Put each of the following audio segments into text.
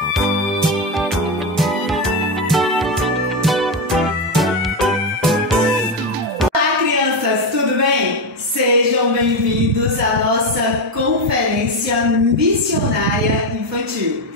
Olá, crianças, tudo bem? Sejam bem-vindos à nossa conferência missionária infantil.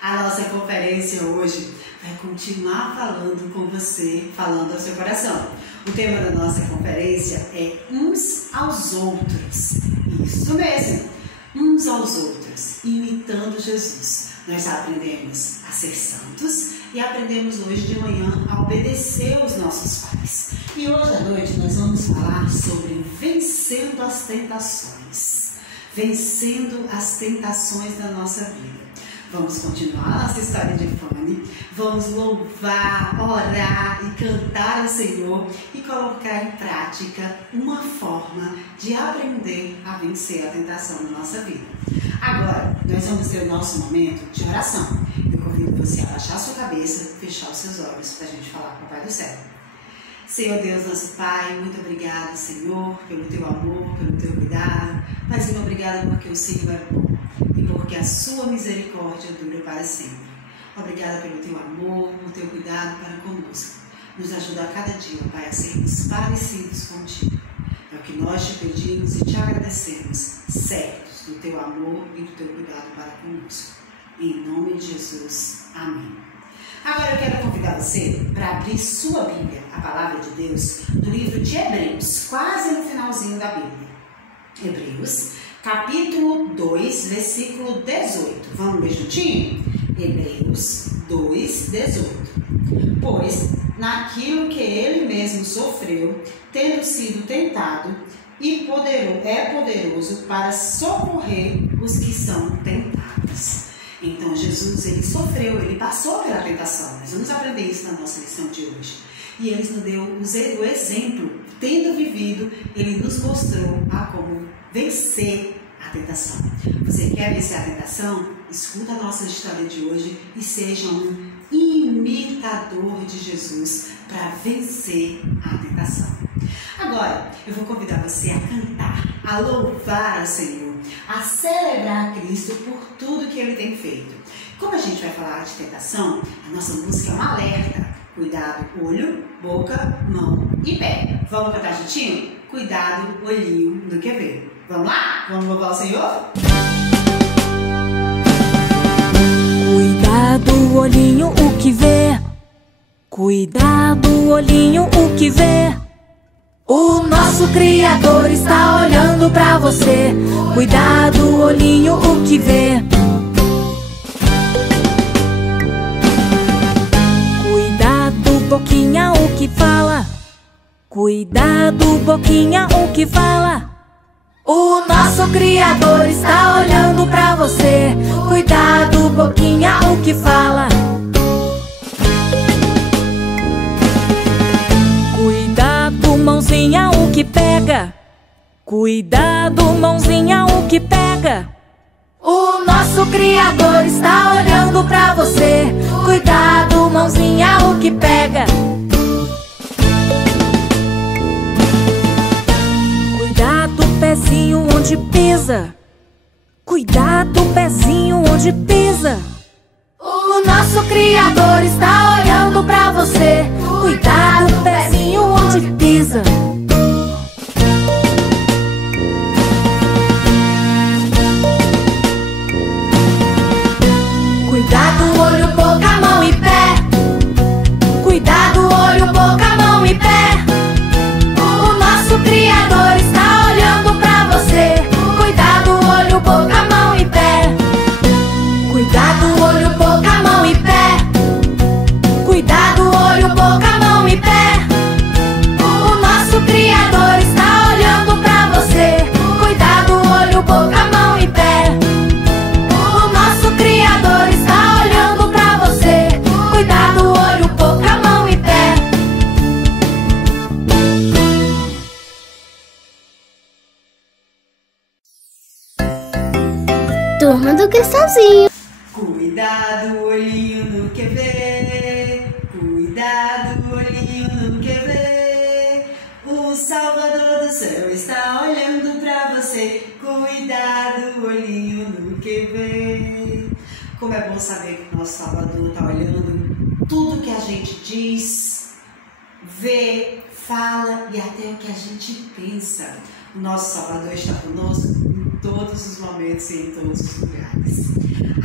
A nossa conferência hoje vai continuar falando com você, falando ao seu coração. O tema da nossa conferência é uns aos outros. Isso mesmo, uns aos outros, imitando Jesus. Nós aprendemos a ser santos e aprendemos hoje de manhã a obedecer os nossos pais. E hoje à noite nós vamos falar sobre vencendo as tentações. Vencendo as tentações da nossa vida. Vamos continuar nossa história de Fanny, vamos louvar, orar e cantar ao Senhor e colocar em prática uma forma de aprender a vencer a tentação na nossa vida. Agora, nós vamos ter o nosso momento de oração. Eu convido você a abaixar a sua cabeça, fechar os seus olhos para a gente falar com o Pai do Céu. Senhor Deus, nosso Pai, muito obrigado, Senhor, pelo Teu amor, pelo Teu cuidado. Paizinho, obrigada porque o Senhor é bom e porque a Sua misericórdia dura para sempre. Obrigada pelo Teu amor, pelo Teu cuidado para conosco. Nos ajuda a cada dia, Pai, a sermos parecidos contigo. É o que nós te pedimos e te agradecemos, certos do Teu amor e do Teu cuidado para conosco. Em nome de Jesus. Amém. Agora eu quero convidar você para abrir sua Bíblia, a Palavra de Deus, no livro de Hebreus, quase no finalzinho da Bíblia. Hebreus, capítulo 2, versículo 18. Vamos ver juntinho? Hebreus 2, 18. Pois, naquilo que ele mesmo sofreu, tendo sido tentado, e é poderoso para socorrer os que são tentados. Então Jesus, ele sofreu, ele passou pela tentação. Nós vamos aprender isso na nossa lição de hoje. E ele nos deu o exemplo, tendo vivido, ele nos mostrou a como vencer a tentação. Você quer vencer a tentação? Escuta a nossa história de hoje e seja um imitador de Jesus para vencer a tentação. Agora, eu vou convidar você a cantar, a louvar ao Senhor, a celebrar Cristo por tudo que Ele tem feito. Como a gente vai falar de tentação, a nossa música é um alerta. Cuidado, olho, boca, mão e pé. Vamos cantar juntinho? Cuidado, olhinho no que vê. Vamos lá? Vamos louvar o Senhor? Cuidado, olhinho, o que vê. Cuidado, olhinho, o que vê. O nosso Criador está olhando pra você. Cuidado, olhinho, o que vê. Cuidado, boquinha, o que fala. Cuidado, boquinha, o que fala. O nosso Criador está olhando pra você. Cuidado, boquinha, o que fala. Cuidado, mãozinha, o que pega. Cuidado, mãozinha, o que pega. O nosso Criador está olhando pra você. Cuidado, mãozinha, o que pega. Cuidado, pezinho, onde pisa. Cuidado, pezinho, onde pisa. O nosso Criador está olhando pra você. Cuidado, pezinho, onde pisa. Cuidado, olho, boca, mão e pé. Cuidado, olho, boca, mão e pé. O nosso Criador está olhando pra você. Cuidado, olho, boca, mão e pé. Cuidado, olho, boca, mão e pé. Cuidado, olho, boca, mão e pé. O nosso Criador está olhando pra você. Cuidado, olho, boca, mão e pé. O nosso Criador está olhando pra você. Cuidado, olho, boca, mão e pé. Turma do Cristãozinho. Cuidado, olhinho no que vê. Cuidado, olhinho no que vê. O Salvador do céu está olhando pra você. Cuidado, olhinho no que vê. Como é bom saber que o nosso Salvador está olhando tudo que a gente diz, vê, fala e até o que a gente pensa. O nosso Salvador está conosco em todos os momentos e em todos os lugares.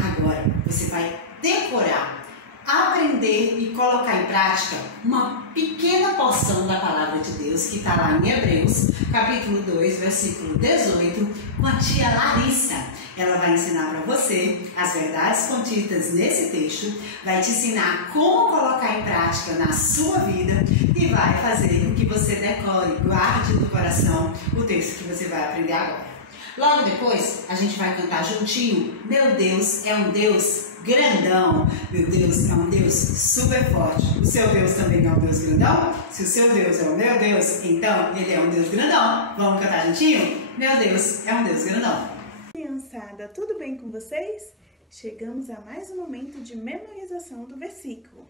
Agora, você vai decorar, aprender e colocar em prática uma pequena porção da Palavra de Deus que está lá em Hebreus, capítulo 2, versículo 18, com a tia Larissa. Ela vai ensinar para você as verdades contidas nesse texto, vai te ensinar como colocar em prática na sua vida e vai fazer com que você decore, guarde no coração o texto que você vai aprender agora. Logo depois, a gente vai cantar juntinho, Meu Deus é um Deus grandão. Meu Deus é um Deus super forte. O seu Deus também é um Deus grandão? Se o seu Deus é o meu Deus, então ele é um Deus grandão. Vamos cantar juntinho? Meu Deus é um Deus grandão. Criançada, tudo bem com vocês? Chegamos a mais um momento de memorização do versículo.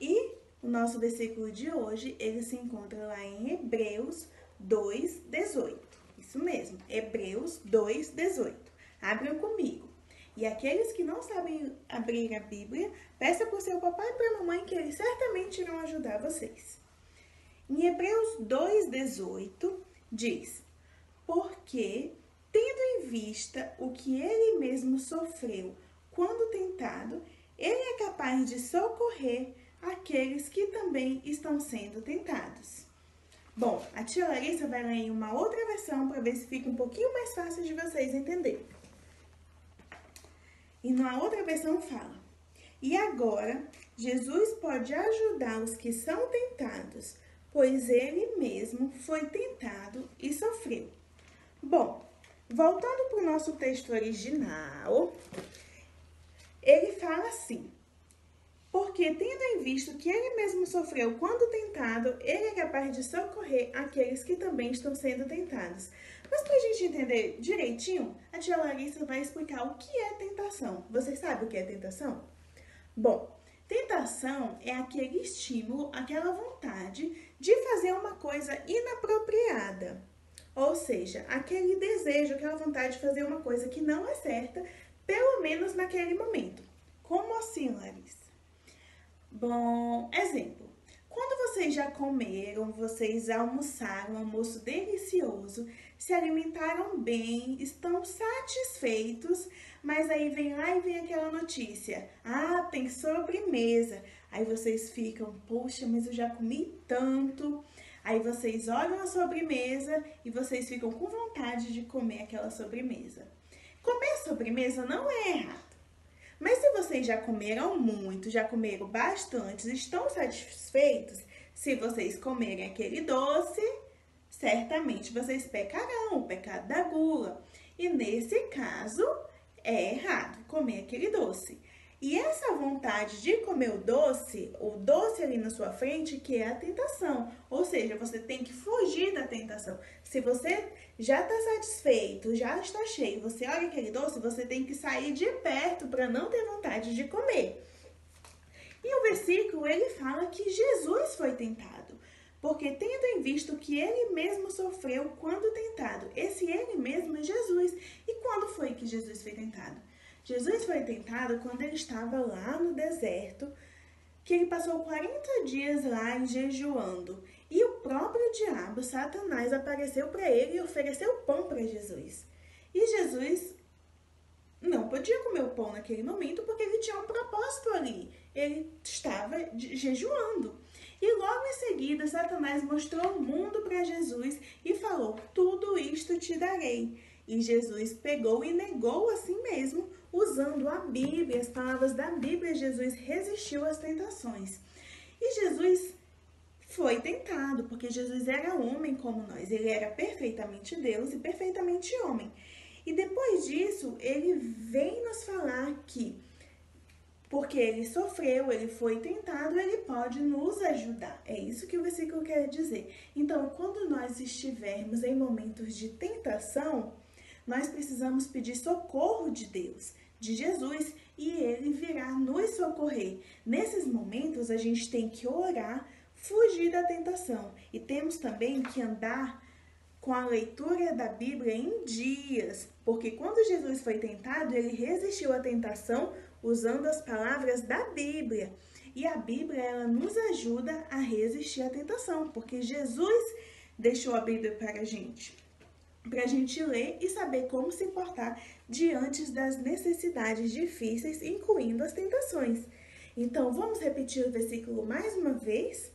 E o nosso versículo de hoje, ele se encontra lá em Hebreus 2:18. Isso mesmo, Hebreus 2:18. Abram comigo. E aqueles que não sabem abrir a Bíblia, peça para o seu papai e para a mamãe que eles certamente irão ajudar vocês. Em Hebreus 2:18 diz: Porque, tendo em vista o que ele mesmo sofreu quando tentado, ele é capaz de socorrer aqueles que também estão sendo tentados. Bom, a tia Larissa vai ler em uma outra versão para ver se fica um pouquinho mais fácil de vocês entenderem. E na outra versão fala: E agora, Jesus pode ajudar os que são tentados, pois ele mesmo foi tentado e sofreu. Bom, voltando para o nosso texto original, ele fala assim: Porque, tendo em vista que ele mesmo sofreu quando tentado, ele é capaz de socorrer aqueles que também estão sendo tentados. Mas para a gente entender direitinho, a tia Larissa vai explicar o que é tentação. Vocês sabem o que é tentação? Bom, tentação é aquele estímulo, aquela vontade de fazer uma coisa inapropriada. Ou seja, aquele desejo, aquela vontade de fazer uma coisa que não é certa, pelo menos naquele momento. Como assim, Larissa? Bom, exemplo. Quando vocês já comeram, vocês almoçaram um almoço delicioso, se alimentaram bem, estão satisfeitos, mas aí vem lá e vem aquela notícia: ah, tem sobremesa. Aí vocês ficam: poxa, mas eu já comi tanto. Aí vocês olham a sobremesa e vocês ficam com vontade de comer aquela sobremesa. Comer sobremesa não é errado. Mas se vocês já comeram muito, já comeram bastante, estão satisfeitos, se vocês comerem aquele doce, certamente vocês pecarão, o pecado da gula. E nesse caso, é errado comer aquele doce. E essa vontade de comer o doce ali na sua frente, que é a tentação. Ou seja, você tem que fugir da tentação. Se você já está satisfeito, já está cheio, você olha aquele doce, você tem que sair de perto para não ter vontade de comer. E o versículo, ele fala que Jesus foi tentado. Porque tendo em vista que ele mesmo sofreu quando tentado. Esse ele mesmo é Jesus. E quando foi que Jesus foi tentado? Jesus foi tentado quando ele estava lá no deserto, que ele passou 40 dias lá jejuando. E o próprio diabo, Satanás, apareceu para ele e ofereceu pão para Jesus. E Jesus não podia comer o pão naquele momento porque ele tinha um propósito ali. Ele estava jejuando. E logo em seguida, Satanás mostrou o mundo para Jesus e falou: tudo isto te darei. E Jesus pegou e negou a si mesmo, usando a Bíblia, as palavras da Bíblia. Jesus resistiu às tentações. E Jesus foi tentado, porque Jesus era homem como nós. Ele era perfeitamente Deus e perfeitamente homem. E depois disso, ele vem nos falar que, porque ele sofreu, ele foi tentado, ele pode nos ajudar. É isso que o versículo quer dizer. Então, quando nós estivermos em momentos de tentação, nós precisamos pedir socorro de Deus, de Jesus, e ele virá nos socorrer. Nesses momentos, a gente tem que orar, fugir da tentação. E temos também que andar com a leitura da Bíblia em dias, porque quando Jesus foi tentado, ele resistiu à tentação usando as palavras da Bíblia. E a Bíblia, ela nos ajuda a resistir à tentação, porque Jesus deixou a Bíblia para a gente ler e saber como se portar diante das necessidades difíceis, incluindo as tentações. Então, vamos repetir o versículo mais uma vez?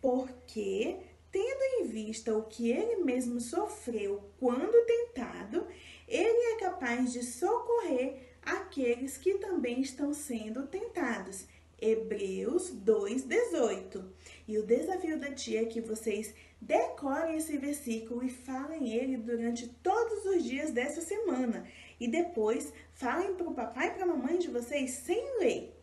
Porque, tendo em vista o que ele mesmo sofreu quando tentado, ele é capaz de socorrer aqueles que também estão sendo tentados. Hebreus 2:18. E o desafio da tia é que vocês decorem esse versículo e falem ele durante todos os dias dessa semana. E depois falem para o papai e para a mamãe de vocês sem ler,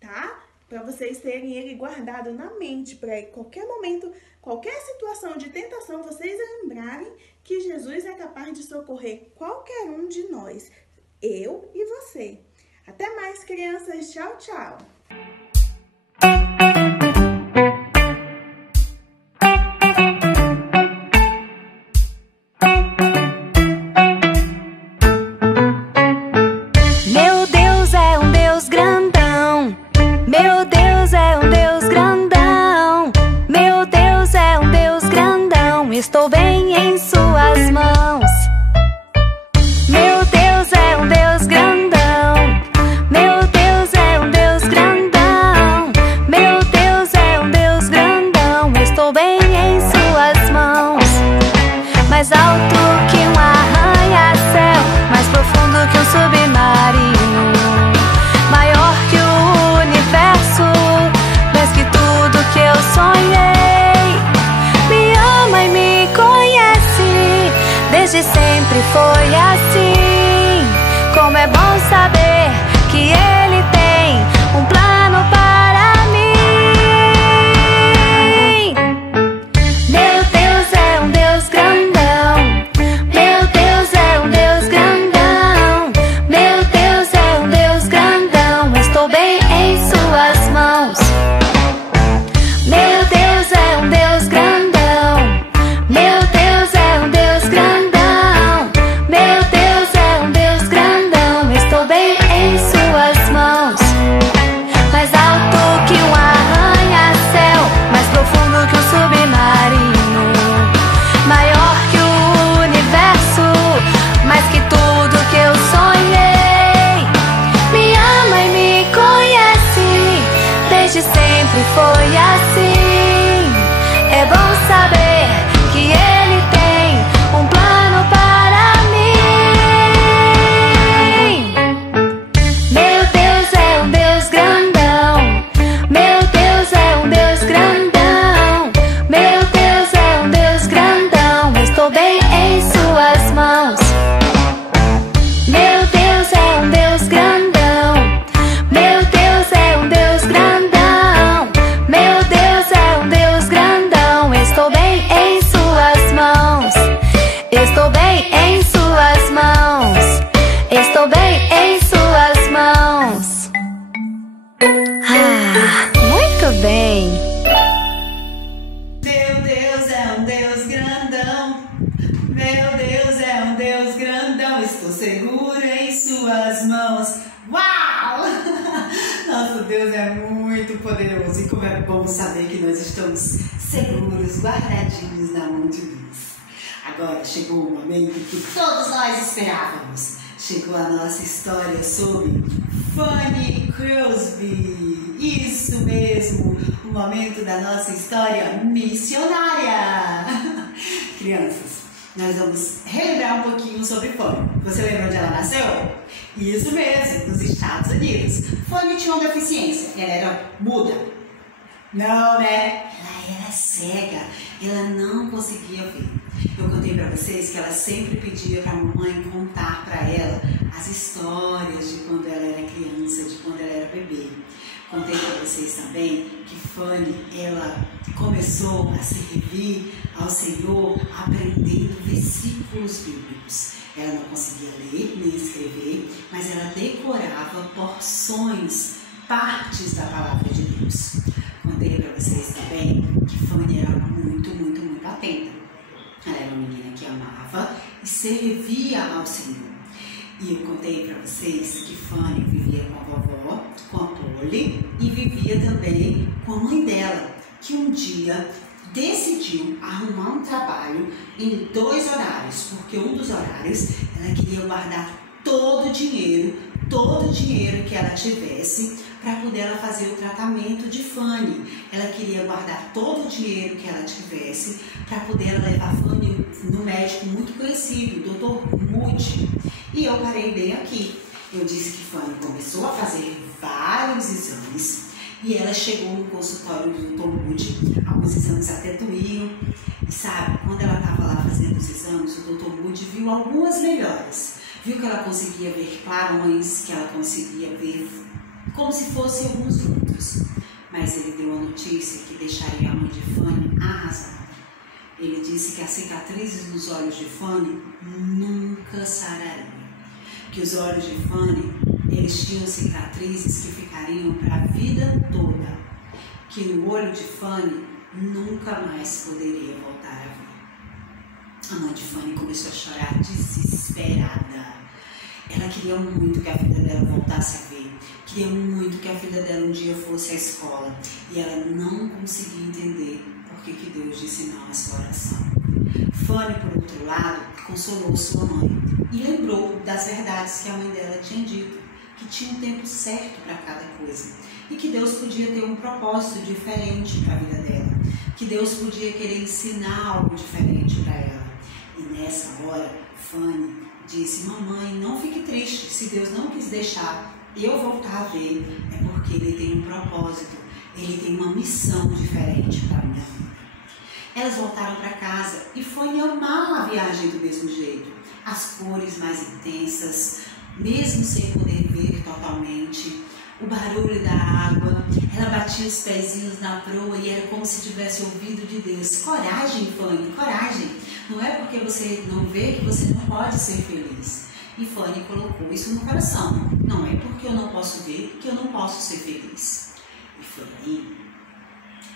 tá? Para vocês terem ele guardado na mente, para qualquer momento, qualquer situação de tentação, vocês lembrarem que Jesus é capaz de socorrer qualquer um de nós, eu e você. Até mais, crianças. Tchau, tchau. Meu Deus é um Deus grandão. Meu Deus é um Deus grandão. Meu Deus é um Deus grandão. Estou bem em suas mãos. Meu Deus é um Deus grandão. Meu Deus é um Deus grandão. Meu Deus é um Deus grandão. Estou bem em suas mãos. Mais alto que um arranha-céu, mais profundo que um submarino, maior que o universo, mais que tudo que eu sonhei. Me ama e me conhece, desde sempre foi assim. Como é bom saber que Ele tem um plano para mim. Meu Deus é um Deus grandão. Meu Deus é um Deus grandão. Meu Deus é um Deus grandão. Estou bem em suas mãos. Meu Deus é um Deus grandão. Meu Deus é um Deus grandão. Meu Deus é um Deus grandão. Estou bem em suas mãos. Mais alto que um arranha-céu, mais profundo que um submarino, maior que o universo, mais que tudo que eu sonhei. Me ama e me conhece, desde sempre foi assim. É bom saber que Ele tem um plano para mim. Meu Deus é um Deus grandão. Meu Deus é um Deus grandão. Meu Deus é um Deus grandão. Estou bem em suas mãos. Meu Deus é um Deus grandão. Meu Deus é um Deus grandão. Meu Deus é um Deus grandão. Estou bem em suas mãos. Estou bem em suas mãos. Estou bem em suas mãos. Muito bem. Meu Deus é um Deus grandão. Meu Deus é um Deus grandão. Estou seguro em suas mãos. Uau! Nosso Deus é muito poderoso. E como é bom saber que nós estamos seguros, guardadinhos na mão de Deus. Agora chegou o momento que todos nós esperávamos. Chegou a nossa história sobre Fanny Crosby. Isso mesmo, o momento da nossa história missionária. Crianças, nós vamos relembrar um pouquinho sobre Fanny. Você lembra onde ela nasceu? Isso mesmo, nos Estados Unidos. Fanny tinha uma deficiência, ela era muda. Não, né? Ela era cega, ela não conseguia ver. Eu contei pra vocês que ela sempre pedia pra mamãe contar pra ela as histórias de quando ela era criança, de quando ela era bebê. Contei pra vocês também que Fanny, ela começou a servir ao Senhor aprendendo versículos bíblicos. Ela não conseguia ler nem escrever, mas ela decorava porções, partes da palavra de Deus. Contei para vocês também que Fanny era muito atenta. Ela era uma menina orava e servia ao Senhor. E eu contei para vocês que Fanny vivia com a vovó, com a Polly, e vivia também com a mãe dela, que um dia decidiu arrumar um trabalho em 2 horários, porque um dos horários ela queria guardar todo o dinheiro que ela tivesse para poder ela fazer o tratamento de Fanny. Ela queria guardar todo o dinheiro que ela tivesse para poder ela levar Fanny no médico muito conhecido, o Dr. Moody. E eu parei bem aqui. Eu disse que Fanny começou a fazer vários exames e ela chegou no consultório do Dr. Moody. Alguns exames até doíam. E sabe, quando ela estava lá fazendo os exames, o Dr. Moody viu algumas melhoras. Viu que ela conseguia ver clarões, que ela conseguia ver como se fossem alguns frutos. Mas ele deu a notícia que deixaria a mãe de Fanny arrasada. Ele disse que as cicatrizes nos olhos de Fanny nunca sarariam. Que os olhos de Fanny, eles tinham cicatrizes que ficariam para a vida toda. Que no olho de Fanny nunca mais poderia voltar a ver. A mãe de Fanny começou a chorar desesperada. Ela queria muito que a filha dela voltasse a ver. Queria muito que a filha dela um dia fosse à escola. E ela não conseguia entender por que Deus disse não à sua oração. Fanny, por outro lado, consolou sua mãe e lembrou das verdades que a mãe dela tinha dito, que tinha um tempo certo para cada coisa e que Deus podia ter um propósito diferente para a vida dela, que Deus podia querer ensinar algo diferente para ela. E nessa hora, Fanny disse: mamãe, não fique triste, se Deus não quis deixar eu voltar a ver, é porque Ele tem um propósito, Ele tem uma missão diferente para a minha vida. Elas voltaram para casa e Fanny amava a viagem do mesmo jeito. As cores mais intensas, mesmo sem poder ver totalmente, o barulho da água, ela batia os pezinhos na proa e era como se tivesse ouvido de Deus. Coragem, Fanny, coragem. Não é porque você não vê que você não pode ser feliz. E Fanny colocou isso no coração. Não é porque eu não posso ver que eu não posso ser feliz. E foi aí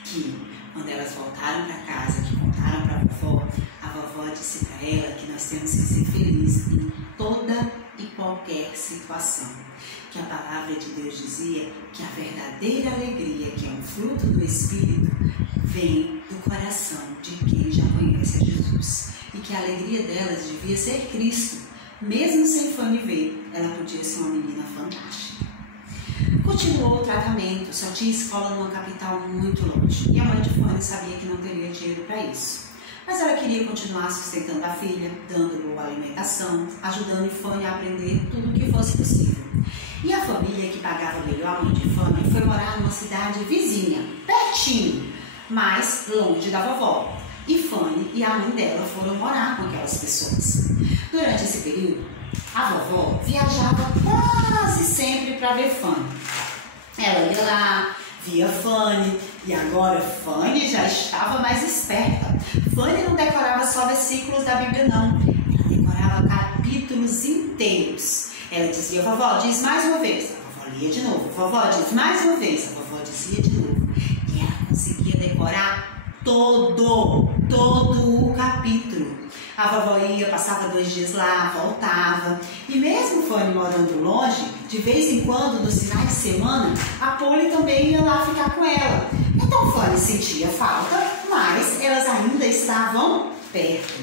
que, quando elas voltaram para casa, que contaram para a vovó disse para ela que nós temos que ser felizes em toda e qualquer situação. Que a palavra de Deus dizia que a verdadeira alegria, que é um fruto do Espírito, vem do coração de quem já conhece a Jesus. E que a alegria delas devia ser Cristo. Mesmo sem Fanny ver, ela podia ser uma menina fantástica. Continuou o tratamento, só tinha escola numa capital muito longe. E a mãe de Fanny sabia que não teria dinheiro para isso. Mas ela queria continuar sustentando a filha, dando boa alimentação, ajudando Fanny a aprender tudo o que fosse possível. E a família que pagava melhor a mãe de Fanny foi morar numa cidade vizinha, pertinho, mas longe da vovó. E Fanny e a mãe dela foram morar com aquelas pessoas. Durante esse período, a vovó viajava quase sempre para ver Fanny. Ela ia lá, via Fanny, e agora Fanny já estava mais esperta. Fanny não decorava só versículos da Bíblia, não. Ela decorava capítulos inteiros. Ela dizia: vovó, diz mais uma vez. A vovó lia de novo. Vovó, diz mais uma vez. A vovó dizia de novo. E ela conseguia decorar todo o capítulo. A vovó ia, passava 2 dias lá, voltava. E mesmo Fanny morando longe, de vez em quando, nos finais de semana, a Polly também ia lá ficar com ela. Então Fanny sentia falta, mas elas ainda estavam perto.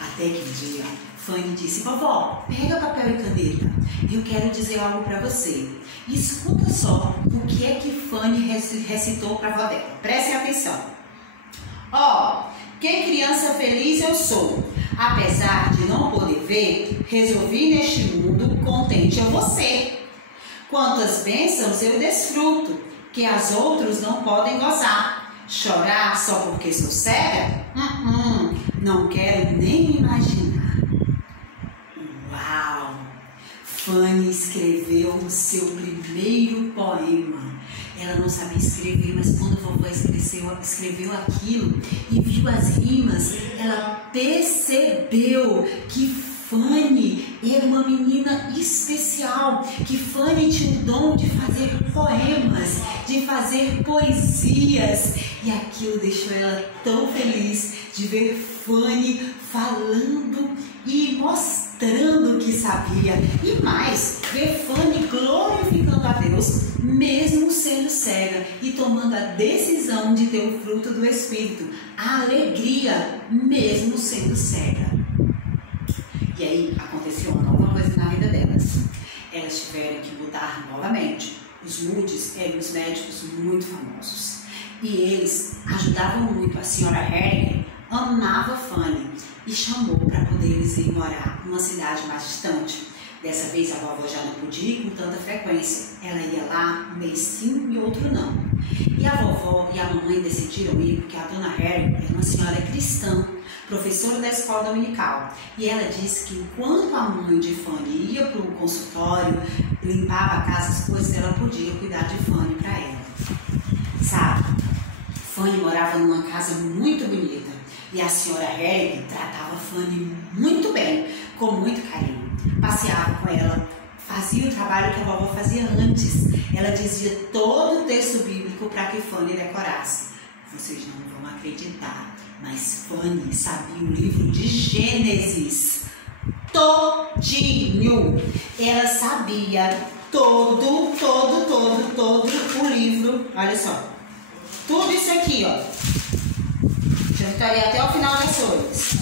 Até que um dia, Fanny disse: vovó, pega papel e caneta. Eu quero dizer algo para você. Escuta só o que é que Fanny recitou para a vovó dela. Prestem atenção. Ó, que criança feliz eu sou. Apesar de não poder ver, resolvi neste mundo contente eu vou ser. Quantas bênçãos eu desfruto, que as outros não podem gozar. Chorar só porque sou cega? Não quero nem imaginar. Uau! Fanny escreveu o seu primeiro poema. Ela não sabia escrever, mas quando a vovó escreveu aquilo e viu as rimas, ela percebeu que Fanny era uma menina especial, que Fanny tinha o dom de fazer poemas, de fazer poesias, e aquilo deixou ela tão feliz de ver Fanny falando e mostrando que sabia, e mais, ver Fanny glorificando a Deus, mesmo sendo cega e tomando a decisão de ter o fruto do Espírito, a alegria, mesmo sendo cega. E aí aconteceu uma nova coisa na vida delas. Elas tiveram que mudar novamente. Os Moody's eram os médicos muito famosos. E eles ajudavam muito. A senhora Harry amava Fanny e chamou para poder eles ir morar numa cidade mais distante. Dessa vez a vovó já não podia ir com tanta frequência. Ela ia lá um mês sim e outro não. E a vovó e a mamãe decidiram ir porque a dona Harry era uma senhora cristã, professora da escola dominical. E ela disse que enquanto a mãe de Fanny ia para o consultório, limpava a casa, as coisas, ela podia cuidar de Fanny para ela. Sabe, Fanny morava numa casa muito bonita e a senhora Harry tratava Fanny muito bem, com muito carinho. Passeava com ela, fazia o trabalho que a vovó fazia antes. Ela dizia todo o texto bíblico para que Fanny decorasse. Vocês não vão acreditar, mas Fanny sabia o livro de Gênesis todinho. Ela sabia todo o livro. Olha só, tudo isso aqui, ó. Já estaria até o final das folhas.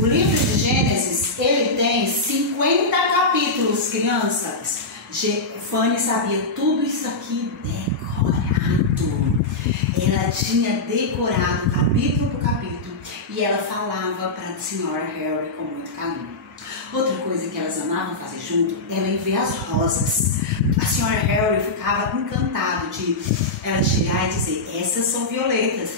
O livro de Gênesis, ele tem 50 capítulos, crianças. Fanny sabia tudo isso aqui decorado. Ela tinha decorado capítulo por capítulo e ela falava para a senhora Harry com muito carinho. Outra coisa que elas amavam fazer junto era ir ver as rosas. A senhora Harry ficava encantada de ela chegar e dizer: essas são violetas,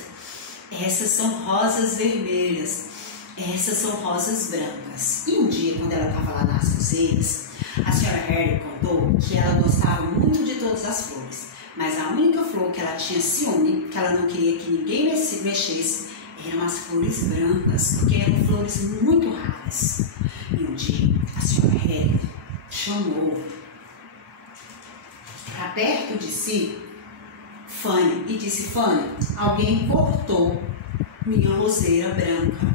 essas são rosas vermelhas, essas são rosas brancas. E um dia, quando ela estava lá nas roseiras, a senhora Harry contou que ela gostava muito de todas as flores, mas a única flor que ela tinha ciúme, que ela não queria que ninguém mexesse, eram as flores brancas, porque eram flores muito raras. E um dia, a senhora Harry chamou para perto de si Fanny e disse: Fanny, alguém cortou minha roseira branca,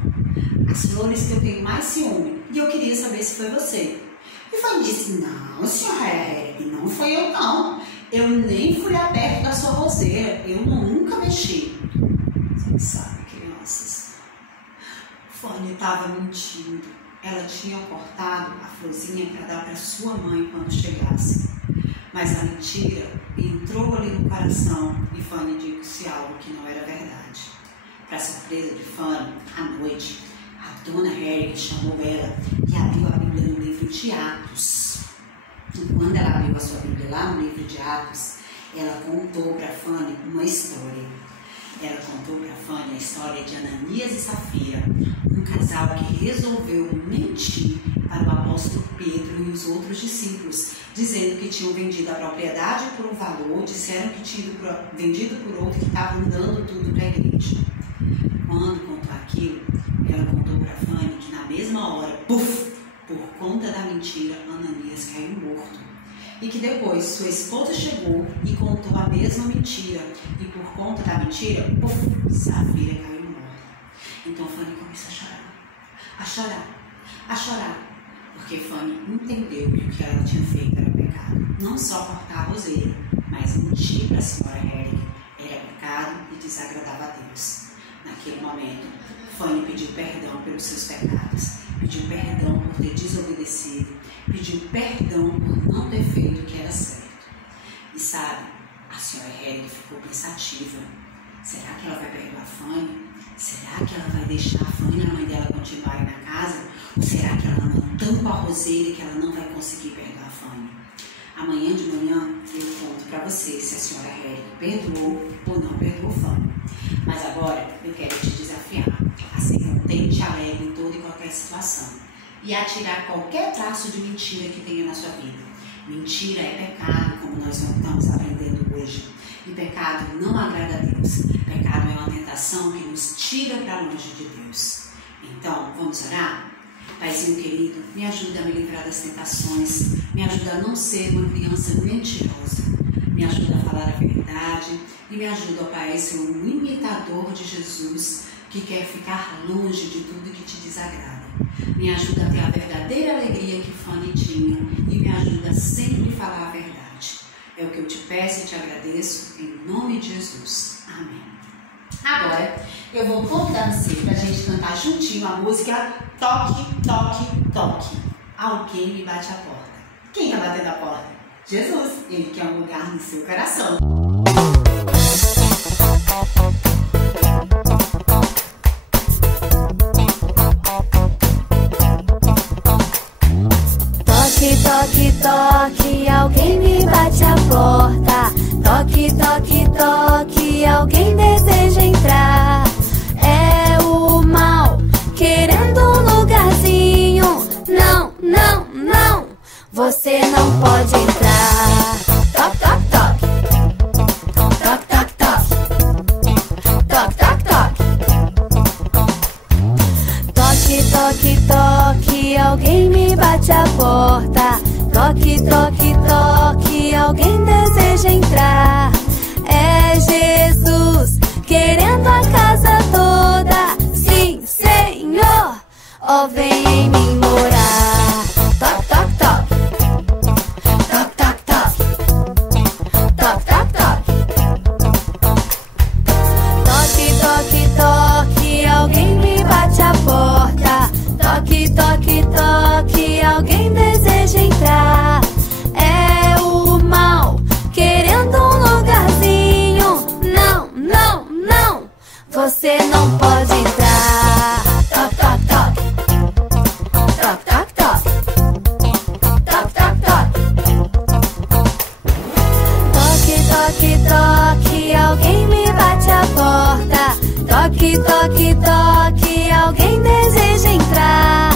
as flores que eu tenho mais ciúme, e eu queria saber se foi você. E Fanny disse: não, senhora Harry, não foi eu não. Eu nem fui lá perto da sua roseira, eu nunca mexi. Vocês sabem, crianças, Fanny estava mentindo. Ela tinha cortado a florzinha para dar para sua mãe quando chegasse. Mas a mentira entrou ali no coração e Fanny disse algo que não era verdade. Para surpresa de Fanny, à noite, a dona Harry chamou ela e abriu a Bíblia no livro de Atos. E quando ela abriu a sua Bíblia lá no livro de Atos, ela contou para Fanny uma história. Ela contou para Fanny a história de Ananias e Safira, um casal que resolveu mentir para o apóstolo Pedro e os outros discípulos, dizendo que tinham vendido a propriedade por um valor, disseram que tinham vendido por outro, que estavam dando tudo para a igreja. Quando contou aquilo, ela contou para Fanny que na mesma hora, puf, por conta da mentira, Ananias caiu morto. E que depois sua esposa chegou e contou a mesma mentira. E por conta da mentira, puf, Safira caiu morta. Então Fanny começou a chorar. Porque Fanny entendeu que o que ela tinha feito era pecado. Não só cortar a roseira, mas mentir para a senhora Harry era pecado e desagradava a Deus. Naquele momento, Fanny pediu perdão pelos seus pecados, pediu perdão por ter desobedecido, pediu perdão por não ter feito o que era certo. E sabe, a senhora Harry ficou pensativa. Será que ela vai perdoar a Fanny? Será que ela vai deixar a Fanny e a mãe dela continuarem na casa? Ou será que ela não tampa a roseira e que ela não vai conseguir perdoar a Fanny? Amanhã de manhã eu conto para você se a senhora Harry perdoou ou não perdoou Fanny. Mas agora eu quero te desafiar a ser contente e alegre em toda e qualquer situação e a tirar qualquer traço de mentira que tenha na sua vida. Mentira é pecado, como nós estamos aprendendo hoje. E pecado não agrada a Deus. Pecado é uma tentação que nos tira para longe de Deus. Então, vamos orar? Paizinho querido, me ajuda a me livrar das tentações, me ajuda a não ser uma criança mentirosa, me ajuda a falar a verdade e me ajuda, ó Pai, a ser um imitador de Jesus que quer ficar longe de tudo que te desagrada. Me ajuda a ter a verdadeira alegria que Fanny tinha e me ajuda a sempre falar a verdade. É o que eu te peço e te agradeço, em nome de Jesus. Amém. Agora, eu vou convidar você para a gente cantar juntinho a música Toque, Toque, Toque. Alguém me bate a porta. Quem está batendo a porta? Jesus. Ele quer um lugar no seu coração. Toque, toque, toque, alguém me bate a porta. Toque, toque, toque, alguém deseja entrar. É o mal, querendo um lugarzinho. Não, não, não, você não pode entrar. Toque, toque, toque. Toque, toque, toque. Toque, toque, toque. Toque, toque, toque, alguém me bate a porta. Toque, toque, toque, alguém deseja entrar. É Jesus, querendo a casa toda. Sim, Senhor, ó, vem em mim morar. Toque, toque, toque. Toque, toque, toque. Toque, toque, toque. Toque, toque, toque, alguém me bate a porta. Toque, toque, toque, alguém deseja entrar. É o mal, querendo um lugarzinho. Não, não, não, você não pode entrar. Toque, toque, toque. Toque, toque, toque. Toque, toque, toque. Toque, toque, toque, alguém me bate a porta. Toque, toque, toque, alguém deseja entrar.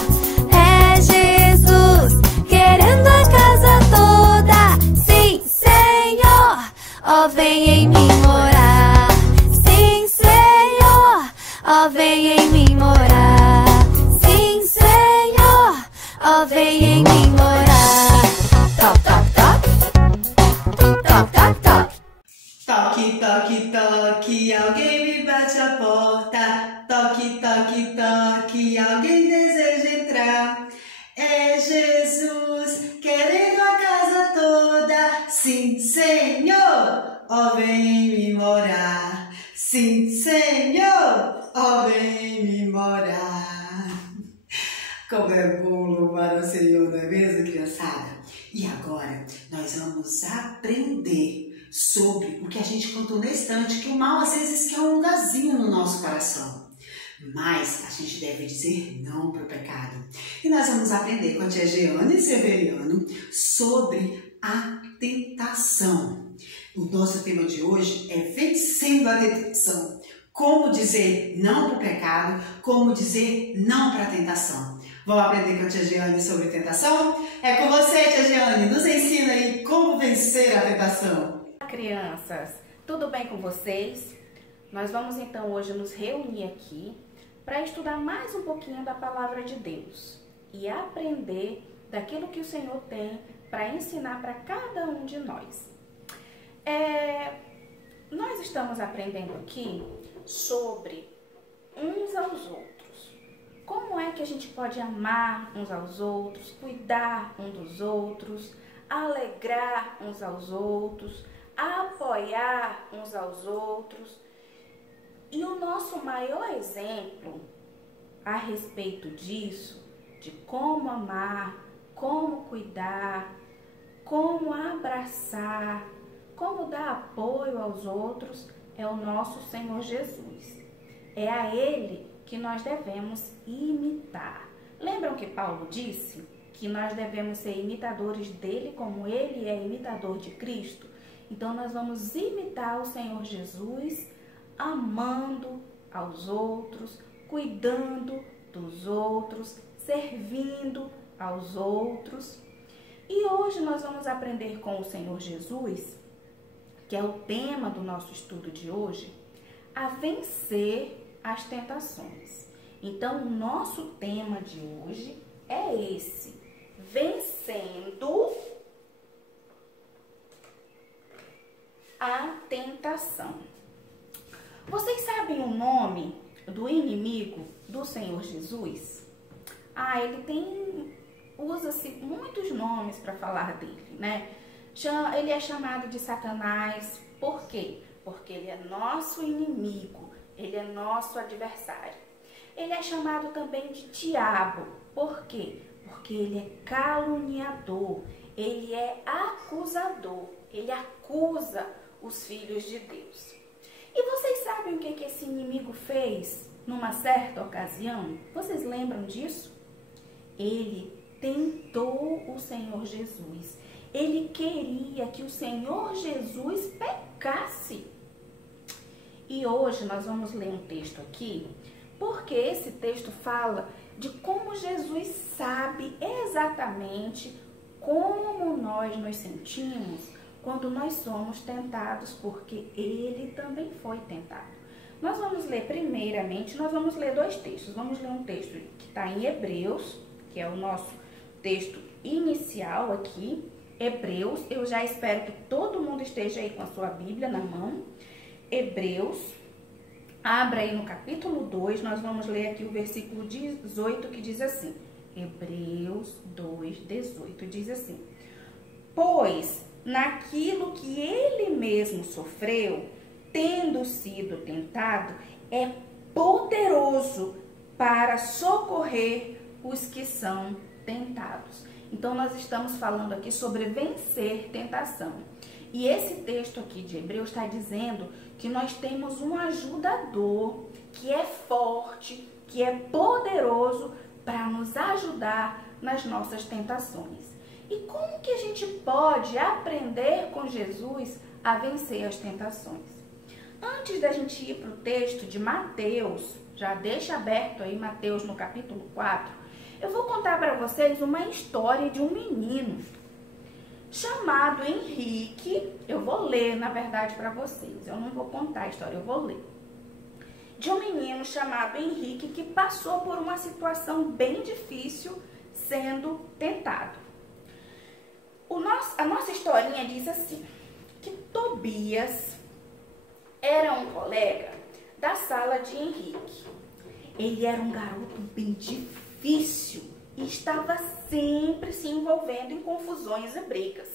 É Jesus, querendo a casa toda. Sim, Senhor, ó, vem em mim morar. Sim, Senhor, ó, vem em mim morar. Sim, Senhor, ó, vem em mim morar. Toque, toque, toque. Toque, toque, toque. Toque, toque, toque, alguém me bate a porta. Toque, toque, toque, alguém deseja entrar. É Jesus, querendo a casa toda. Sim, Senhor, ó, vem em mim morar. Sim, Senhor, ó, vem em mim morar. Como é bom louvar ao Senhor, não é mesmo, criançada? E agora nós vamos aprender sobre o que a gente cantou na estante, que o mal às vezes quer um lugarzinho no nosso coração. Mas a gente deve dizer não para o pecado. E nós vamos aprender com a tia Jeane Severiano sobre a tentação. O nosso tema de hoje é vencendo a tentação. Como dizer não para o pecado, como dizer não para a tentação. Vamos aprender com a tia Jeane sobre tentação? É com você, tia Jeane. Nos ensina aí como vencer a tentação. Crianças, tudo bem com vocês? Nós vamos então hoje nos reunir aqui para estudar mais um pouquinho da palavra de Deus e aprender daquilo que o Senhor tem para ensinar para cada um de nós. Nós estamos aprendendo aqui sobre uns aos outros. Como é que a gente pode amar uns aos outros, cuidar uns dos outros, alegrar uns aos outros, apoiar uns aos outros. E o nosso maior exemplo a respeito disso, de como amar, como cuidar, como abraçar, como dar apoio aos outros, é o nosso Senhor Jesus. É a Ele que nós devemos imitar. Lembram que Paulo disse que nós devemos ser imitadores dele como Ele é imitador de Cristo? Então nós vamos imitar o Senhor Jesus, amando aos outros, cuidando dos outros, servindo aos outros. E hoje nós vamos aprender com o Senhor Jesus, que é o tema do nosso estudo de hoje, a vencer as tentações. Então, o nosso tema de hoje é esse: vencendo a tentação. Vocês sabem o nome do inimigo do Senhor Jesus? Ele usa-se muitos nomes para falar dele, né? Ele é chamado de Satanás. Por quê? Porque ele é nosso inimigo, ele é nosso adversário. Ele é chamado também de diabo. Por quê? Porque ele é caluniador, ele é acusador, ele acusa os filhos de Deus. E vocês sabem o que esse inimigo fez numa certa ocasião? Vocês lembram disso? Ele tentou o Senhor Jesus. Ele queria que o Senhor Jesus pecasse. E hoje nós vamos ler um texto aqui, porque esse texto fala de como Jesus sabe exatamente como nós nos sentimos quando nós somos tentados, porque ele também foi tentado. Nós vamos ler primeiramente, nós vamos ler dois textos. Vamos ler um texto que está em Hebreus, que é o nosso texto inicial aqui. Hebreus, eu já espero que todo mundo esteja aí com a sua Bíblia na mão. Hebreus, abra aí no capítulo 2, nós vamos ler aqui o versículo 18, que diz assim. Hebreus 2, 18, diz assim: pois naquilo que ele mesmo sofreu, tendo sido tentado, é poderoso para socorrer os que são tentados. Então, nós estamos falando aqui sobre vencer tentação. E esse texto aqui de Hebreus está dizendo que nós temos um ajudador que é forte, que é poderoso para nos ajudar nas nossas tentações. E como que a gente pode aprender com Jesus a vencer as tentações? Antes da gente ir para o texto de Mateus, já deixa aberto aí Mateus no capítulo 4, eu vou contar para vocês uma história de um menino chamado Henrique. Eu vou ler, na verdade, para vocês. Eu não vou contar a história, eu vou ler. De um menino chamado Henrique que passou por uma situação bem difícil sendo tentado. A nossa historinha diz assim, que Tobias era um colega da sala de Henrique. Ele era um garoto bem difícil e estava sempre se envolvendo em confusões e brigas.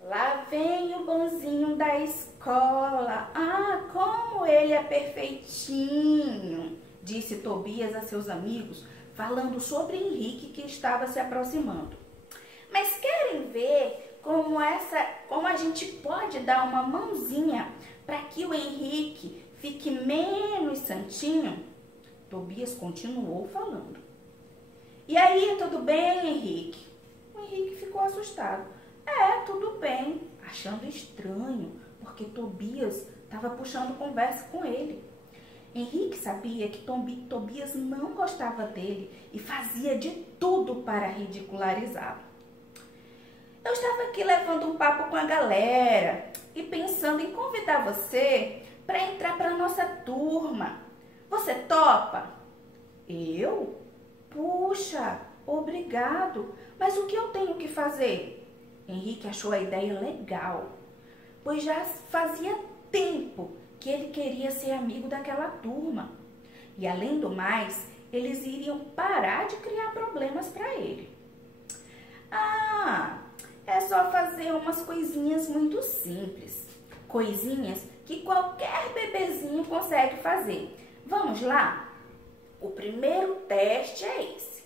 Lá vem o bonzinho da escola. Ah, como ele é perfeitinho, disse Tobias a seus amigos, falando sobre Henrique que estava se aproximando. Mas querem ver como a gente pode dar uma mãozinha para que o Henrique fique menos santinho? Tobias continuou falando. E aí, tudo bem, Henrique? O Henrique ficou assustado. Tudo bem, achando estranho, porque Tobias estava puxando conversa com ele. Henrique sabia que Tobias não gostava dele e fazia de tudo para ridicularizá-lo. Eu estava aqui levando um papo com a galera e pensando em convidar você para entrar para a nossa turma. Você topa? Eu? Puxa, obrigado. Mas o que eu tenho que fazer? Henrique achou a ideia legal, pois já fazia tempo que ele queria ser amigo daquela turma. E além do mais, eles iriam parar de criar problemas para ele. É só fazer umas coisinhas muito simples. Coisinhas que qualquer bebezinho consegue fazer. Vamos lá? O primeiro teste é esse.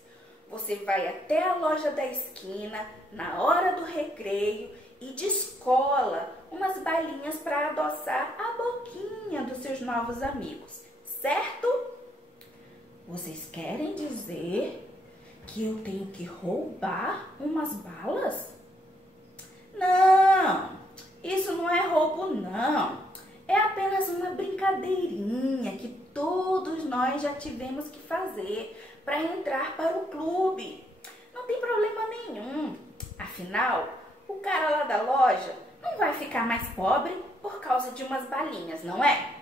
Você vai até a loja da esquina, na hora do recreio, e descola umas balinhas para adoçar a boquinha dos seus novos amigos. Certo? Vocês querem dizer que eu tenho que roubar umas balas? Não, isso não é roubo não. É apenas uma brincadeirinha que todos nós já tivemos que fazer para entrar para o clube. Não tem problema nenhum. Afinal, o cara lá da loja não vai ficar mais pobre por causa de umas balinhas, não é?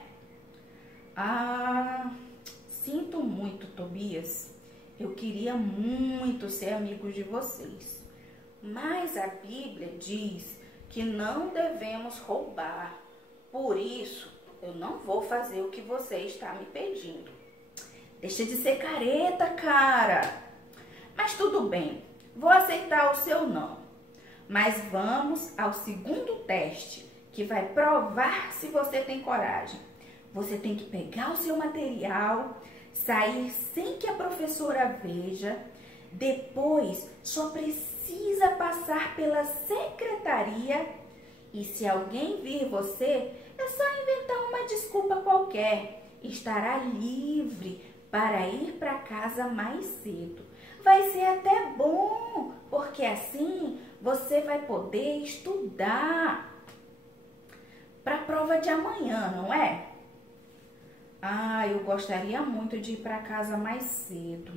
Sinto muito, Tobias. Eu queria muito ser amigo de vocês. Mas a Bíblia diz que não devemos roubar. Por isso, eu não vou fazer o que você está me pedindo. Deixa de ser careta, cara. Mas tudo bem, vou aceitar o seu não. Mas vamos ao segundo teste, que vai provar se você tem coragem. Você tem que pegar o seu material, sair sem que a professora veja. Depois, só precisa passar pela secretaria. E se alguém vir você, é só inventar uma desculpa qualquer. Estará livre para ir para casa mais cedo. Vai ser até bom, porque assim você vai poder estudar para a prova de amanhã, não é? Ah, eu gostaria muito de ir para casa mais cedo.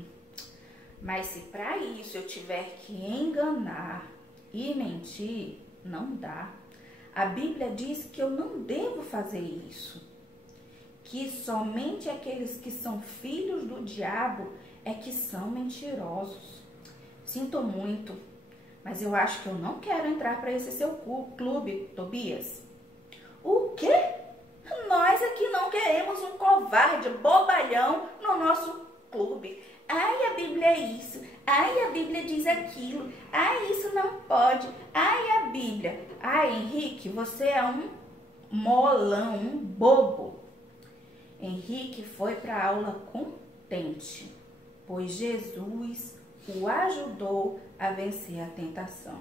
Mas se para isso eu tiver que enganar e mentir, não dá. A Bíblia diz que eu não devo fazer isso. Que somente aqueles que são filhos do diabo é que são mentirosos. Sinto muito, mas eu acho que eu não quero entrar para esse seu clube, Tobias. O quê? Nós aqui não queremos um covarde, bobalhão no nosso clube. Ai, a Bíblia é isso. Ai, a Bíblia diz aquilo. Ai, isso não pode. Ai, a Bíblia. Ai, Henrique, você é um molão, um bobo. Henrique foi para a aula contente, pois Jesus o ajudou a vencer a tentação.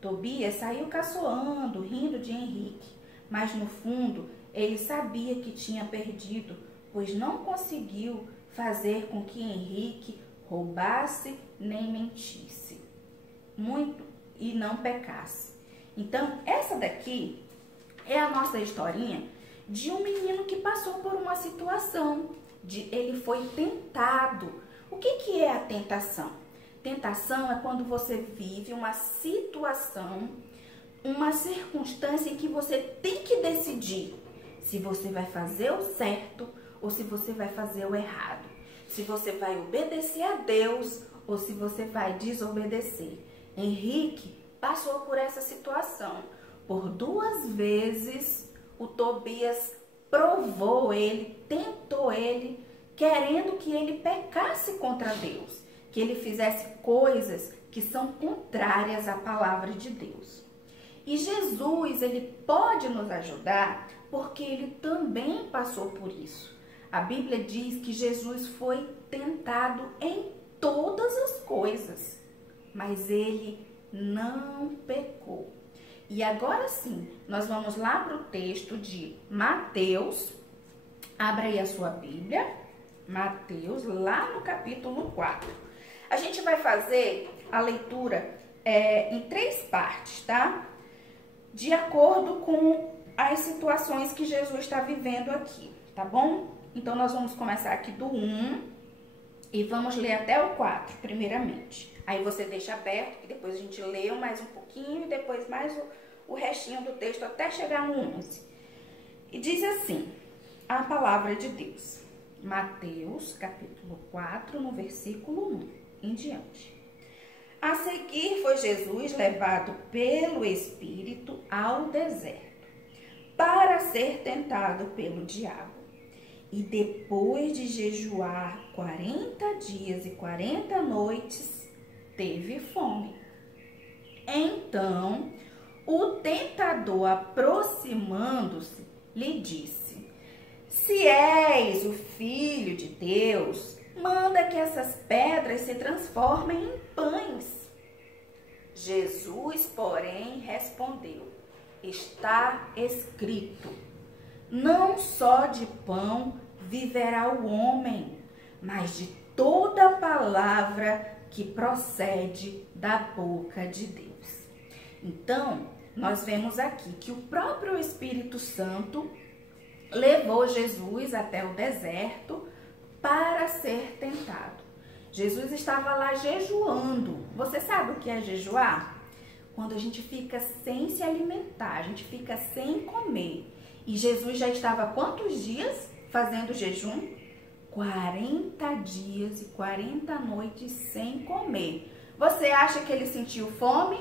Tobias saiu caçoando, rindo de Henrique, mas no fundo ele sabia que tinha perdido, pois não conseguiu fazer com que Henrique roubasse nem mentisse muito e não pecasse. Então, essa daqui é a nossa historinha de um menino que passou por uma situação, ele foi tentado. O que é a tentação? Tentação é quando você vive uma situação, uma circunstância em que você tem que decidir se você vai fazer o certo ou se você vai fazer o errado. Se você vai obedecer a Deus ou se você vai desobedecer. Henrique passou por essa situação. Por 2 vezes, o Tobias provou ele, tentou ele, querendo que ele pecasse contra Deus, que ele fizesse coisas que são contrárias à palavra de Deus. E Jesus, ele pode nos ajudar porque ele também passou por isso. A Bíblia diz que Jesus foi tentado em todas as coisas, mas ele não pecou. E agora sim, nós vamos lá para o texto de Mateus. Abra aí a sua Bíblia, Mateus, lá no capítulo 4. A gente vai fazer a leitura em 3 partes, tá? De acordo com as situações que Jesus está vivendo aqui, tá bom? Então, nós vamos começar aqui do 1 e vamos ler até o 4, primeiramente. Aí você deixa aberto, que depois a gente lê mais um pouquinho e depois mais o restinho do texto até chegar no 11. E diz assim, a palavra de Deus. Mateus, capítulo 4, no versículo 1 em diante. A seguir foi Jesus levado pelo Espírito ao deserto, para ser tentado pelo diabo. E depois de jejuar 40 dias e 40 noites, teve fome. Então, o tentador, aproximando-se, lhe disse: se és o Filho de Deus, manda que essas pedras se transformem em pães. Jesus, porém, respondeu: está escrito, não só de pão viverá o homem, mas de toda palavra que procede da boca de Deus. Então, nós vemos aqui que o próprio Espírito Santo levou Jesus até o deserto para ser tentado. Jesus estava lá jejuando. Você sabe o que é jejuar? Quando a gente fica sem se alimentar, a gente fica sem comer. E Jesus já estava quantos dias fazendo jejum? 40 dias e 40 noites sem comer. Você acha que ele sentiu fome?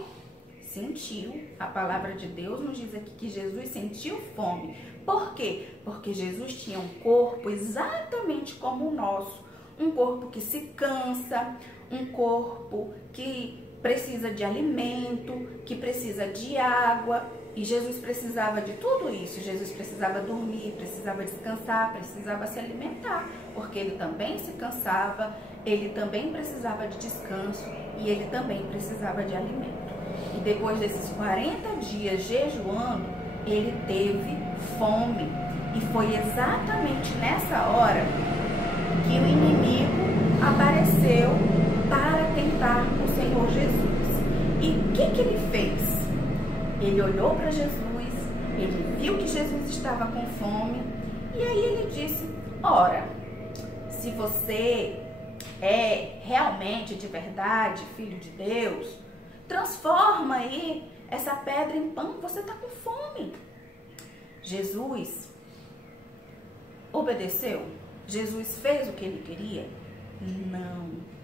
Sentiu. A palavra de Deus nos diz aqui que Jesus sentiu fome. Por quê? Porque Jesus tinha um corpo exatamente como o nosso. Um corpo que se cansa, um corpo que precisa de alimento, que precisa de água. E Jesus precisava de tudo isso. Jesus precisava dormir, precisava descansar, precisava se alimentar. Porque ele também se cansava, ele também precisava de descanso e ele também precisava de alimento. E depois desses 40 dias jejuando, ele teve fome. E foi exatamente nessa hora que o inimigo apareceu para tentar o Senhor Jesus. E o que ele fez? Ele olhou para Jesus, ele viu que Jesus estava com fome, e aí ele disse: ora, se você é realmente de verdade filho de Deus, transforma aí essa pedra em pão, você está com fome. Jesus obedeceu? Jesus fez o que ele queria? Não.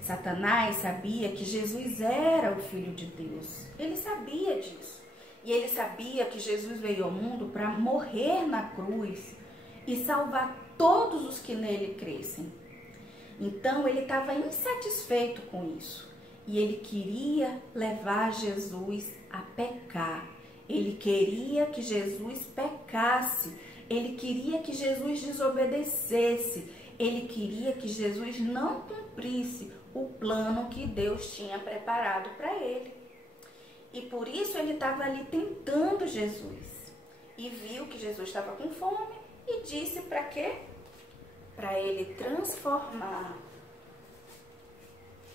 Satanás sabia que Jesus era o Filho de Deus. Ele sabia disso. E ele sabia que Jesus veio ao mundo para morrer na cruz e salvar todos os que nele crescem. Então ele estava insatisfeito com isso. E ele queria levar Jesus a pecar. Ele queria que Jesus pecasse. Ele queria que Jesus desobedecesse. Ele queria que Jesus não cumprisse o plano que Deus tinha preparado para ele. E por isso ele estava ali tentando Jesus. E viu que Jesus estava com fome e disse para quê? Para ele transformar.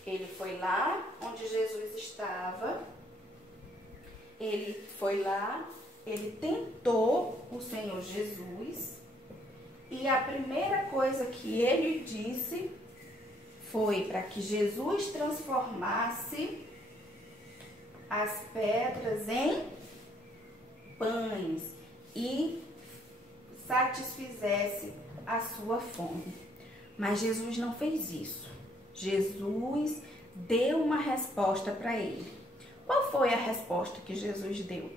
Ele foi lá onde Jesus estava. Ele foi lá, ele tentou o Senhor Jesus. E a primeira coisa que ele disse foi para que Jesus transformasse as pedras em pães e satisfizesse a sua fome. Mas Jesus não fez isso. Jesus deu uma resposta para ele. Qual foi a resposta que Jesus deu?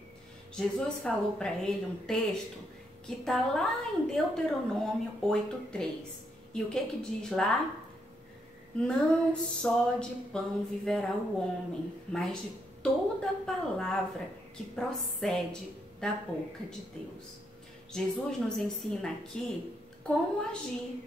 Jesus falou para ele um texto que está lá em Deuteronômio 8:3. E o que diz lá? Não só de pão viverá o homem, mas de toda palavra que procede da boca de Deus. Jesus nos ensina aqui como agir.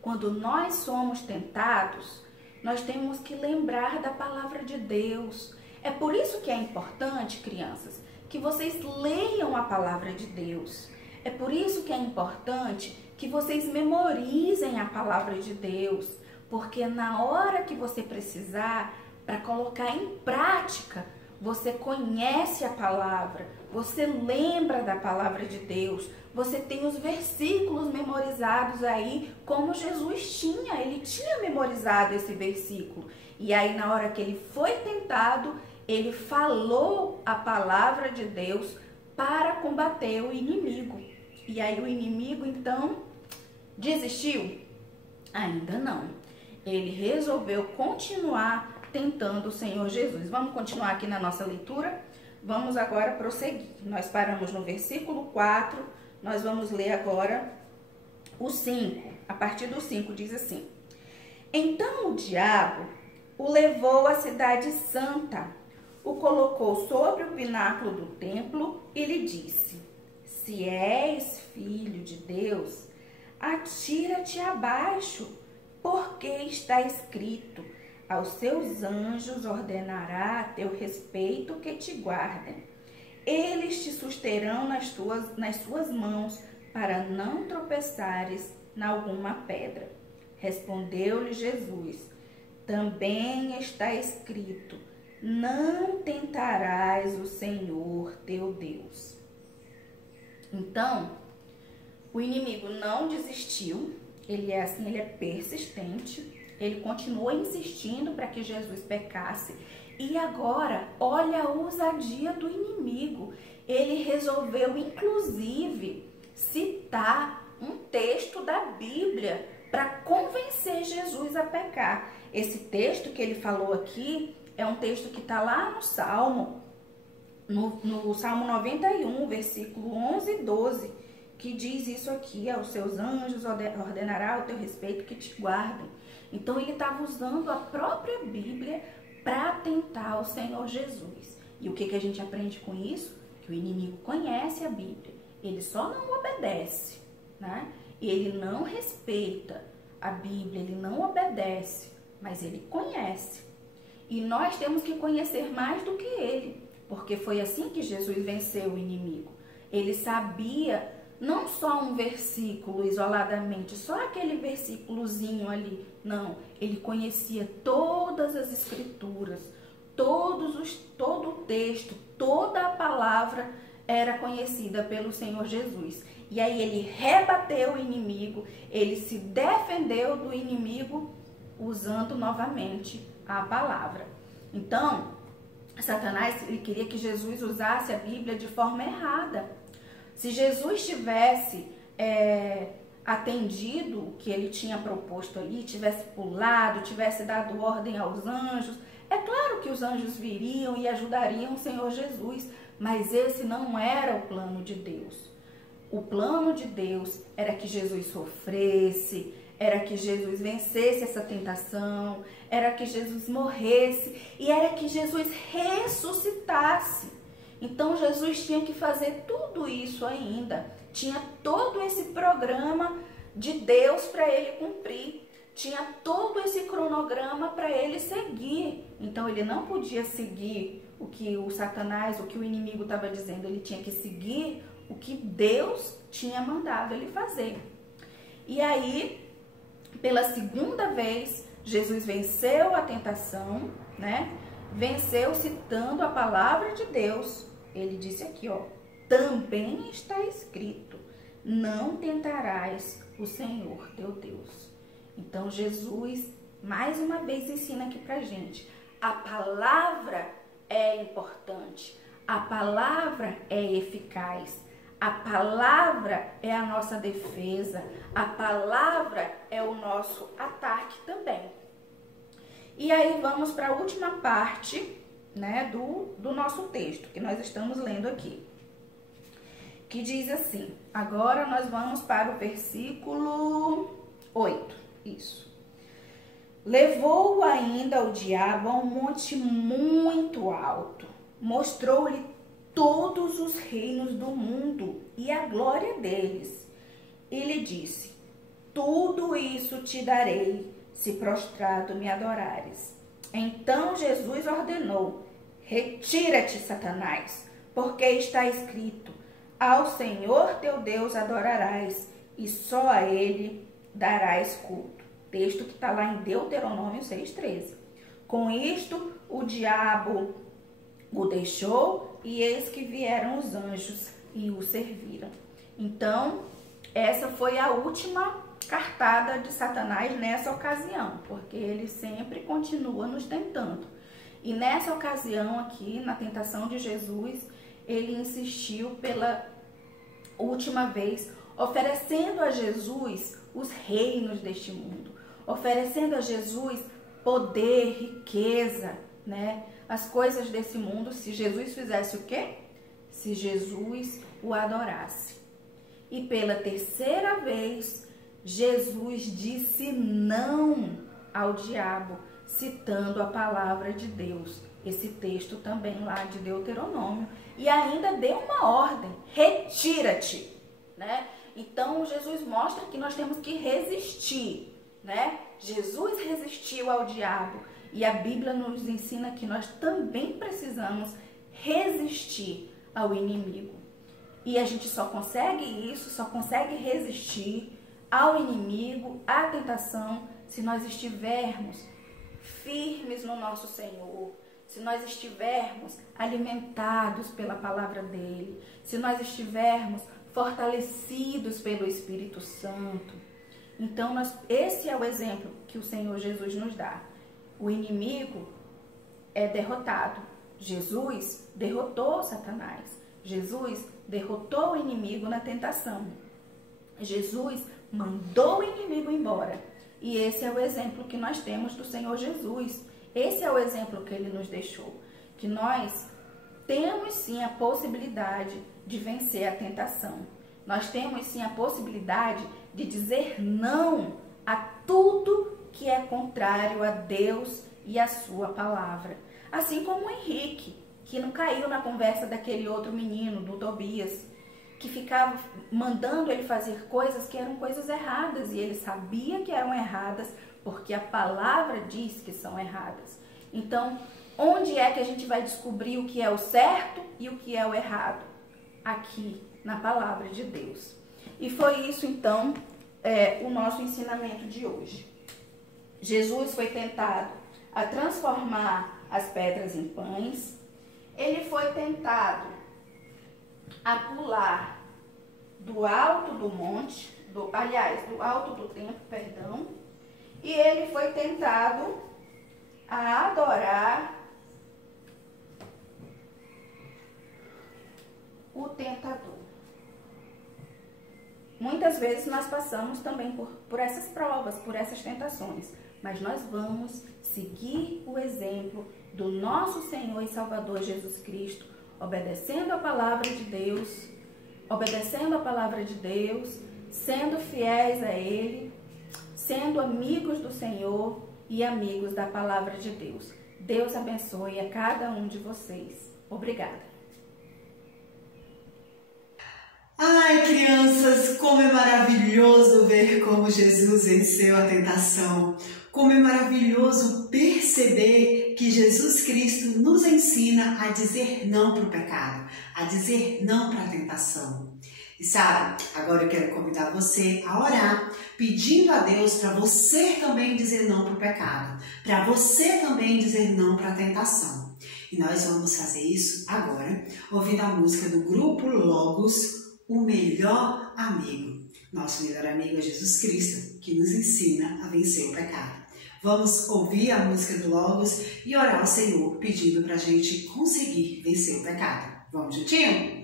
Quando nós somos tentados, nós temos que lembrar da palavra de Deus. É por isso que é importante, crianças, que vocês leiam a palavra de Deus. É por isso que é importante que vocês memorizem a palavra de Deus. Porque na hora que você precisar, para colocar em prática, você conhece a palavra, você lembra da palavra de Deus, você tem os versículos memorizados aí, como Jesus tinha, ele tinha memorizado esse versículo. E aí na hora que ele foi tentado, ele falou a palavra de Deus para combater o inimigo. E aí o inimigo então desistiu? Ainda não. Ele resolveu continuar tentando o Senhor Jesus. Vamos continuar aqui na nossa leitura? Vamos agora prosseguir. Nós paramos no versículo 4, nós vamos ler agora o 5. A partir do 5 diz assim: Então o diabo o levou à cidade santa, o colocou sobre o pináculo do templo e lhe disse: Se és filho de Deus, atira-te abaixo, porque está escrito: aos seus anjos ordenará a teu respeito que te guardem. Eles te susterão nas suas mãos, para não tropeçares em alguma pedra. Respondeu-lhe Jesus: Também está escrito: não tentarás o Senhor teu Deus. Então, o inimigo não desistiu. Ele é assim, ele é persistente. Ele continua insistindo para que Jesus pecasse. E agora, olha a ousadia do inimigo. Ele resolveu, inclusive, citar um texto da Bíblia para convencer Jesus a pecar. Esse texto que ele falou aqui é um texto que está lá no Salmo, no Salmo 91, versículo 11 e 12, que diz isso aqui: aos seus anjos ordenará ao teu respeito que te guardem. Então ele estava usando a própria Bíblia para tentar o Senhor Jesus. E o que a gente aprende com isso? Que o inimigo conhece a Bíblia, ele só não obedece, né? Ele não respeita a Bíblia, ele não obedece, mas ele conhece. E nós temos que conhecer mais do que ele, porque foi assim que Jesus venceu o inimigo. Ele sabia não só um versículo isoladamente, só aquele versículozinho ali. Não, ele conhecia todas as escrituras, todo o texto, toda a palavra era conhecida pelo Senhor Jesus. E aí ele rebateu o inimigo, ele se defendeu do inimigo usando novamente a palavra. Então, Satanás ele queria que Jesus usasse a Bíblia de forma errada. Se Jesus tivesse atendido o que ele tinha proposto ali, tivesse pulado, tivesse dado ordem aos anjos, é claro que os anjos viriam e ajudariam o Senhor Jesus, mas esse não era o plano de Deus. O plano de Deus era que Jesus sofresse, era que Jesus vencesse essa tentação, era que Jesus morresse e era que Jesus ressuscitasse. Então Jesus tinha que fazer tudo isso ainda. Tinha todo esse programa de Deus para ele cumprir. Tinha todo esse cronograma para ele seguir. Então ele não podia seguir o que o Satanás, o que o inimigo estava dizendo. Ele tinha que seguir o que Deus tinha mandado ele fazer. E aí, pela segunda vez, Jesus venceu a tentação, né? Venceu citando a palavra de Deus. Ele disse aqui, ó: também está escrito, não tentarás o Senhor teu Deus. Então Jesus, mais uma vez, ensina aqui pra gente: a palavra é importante, a palavra é eficaz, a palavra é a nossa defesa, a palavra é o nosso ataque também. E aí vamos para a última parte, né, do nosso texto que nós estamos lendo aqui, que diz assim. Agora nós vamos para o versículo 8, isso. Levou-o ainda o diabo a um monte muito alto, mostrou-lhe todos os reinos do mundo e a glória deles. E lhe disse: tudo isso te darei, se prostrado me adorares. Então Jesus ordenou: retira-te, Satanás, porque está escrito: ao Senhor teu Deus adorarás, e só a ele darás culto. Texto que está lá em Deuteronômio 6,13. Com isto, o diabo o deixou, e eis que vieram os anjos e o serviram. Então, essa foi a última cartada de Satanás nessa ocasião, porque ele sempre continua nos tentando. E nessa ocasião aqui, na tentação de Jesus, ele insistiu pela última vez, oferecendo a Jesus os reinos deste mundo, oferecendo a Jesus poder, riqueza, né? As coisas desse mundo, se Jesus fizesse o quê? Se Jesus o adorasse. E pela terceira vez, Jesus disse não ao diabo, citando a palavra de Deus. Esse texto também lá de Deuteronômio. E ainda deu uma ordem: retira-te, né? Então Jesus mostra que nós temos que resistir, né? Jesus resistiu ao diabo. E a Bíblia nos ensina que nós também precisamos resistir ao inimigo. E a gente só consegue isso, só consegue resistir ao inimigo, à tentação, se nós estivermos firmes no nosso Senhor, se nós estivermos alimentados pela palavra dele, se nós estivermos fortalecidos pelo Espírito Santo. Então, esse é o exemplo que o Senhor Jesus nos dá. O inimigo é derrotado. Jesus derrotou Satanás. Jesus derrotou o inimigo na tentação. Jesus mandou o inimigo embora. E esse é o exemplo que nós temos do Senhor Jesus. Esse é o exemplo que ele nos deixou. Que nós temos sim a possibilidade de vencer a tentação. Nós temos sim a possibilidade de dizer não a tudo que é contrário a Deus e a sua palavra. Assim como o Henrique, que não caiu na conversa daquele outro menino, do Tobias, que ficava mandando ele fazer coisas que eram coisas erradas, e ele sabia que eram erradas, porque a palavra diz que são erradas. Então, onde é que a gente vai descobrir o que é o certo e o que é o errado? Aqui, na palavra de Deus. E foi isso, então, o nosso ensinamento de hoje. Jesus foi tentado a transformar as pedras em pães. Ele foi tentado a pular do alto do monte, do alto do templo, perdão. E ele foi tentado a adorar o tentador. Muitas vezes nós passamos também por essas provas, por essas tentações, mas nós vamos seguir o exemplo do nosso Senhor e Salvador Jesus Cristo, obedecendo a palavra de Deus, sendo fiéis a Ele, sendo amigos do Senhor e amigos da palavra de Deus. Deus abençoe a cada um de vocês. Obrigada. Ai, crianças, como é maravilhoso ver como Jesus venceu a tentação. Como é maravilhoso perceber que Jesus Cristo nos ensina a dizer não para o pecado, a dizer não para a tentação. E sabe, agora eu quero convidar você a orar, pedindo a Deus para você também dizer não para o pecado, para você também dizer não para a tentação. E nós vamos fazer isso agora, ouvindo a música do grupo Logos, O Melhor Amigo. Nosso melhor amigo é Jesus Cristo, que nos ensina a vencer o pecado. Vamos ouvir a música do Logos e orar ao Senhor, pedindo para a gente conseguir vencer o pecado. Vamos juntinho?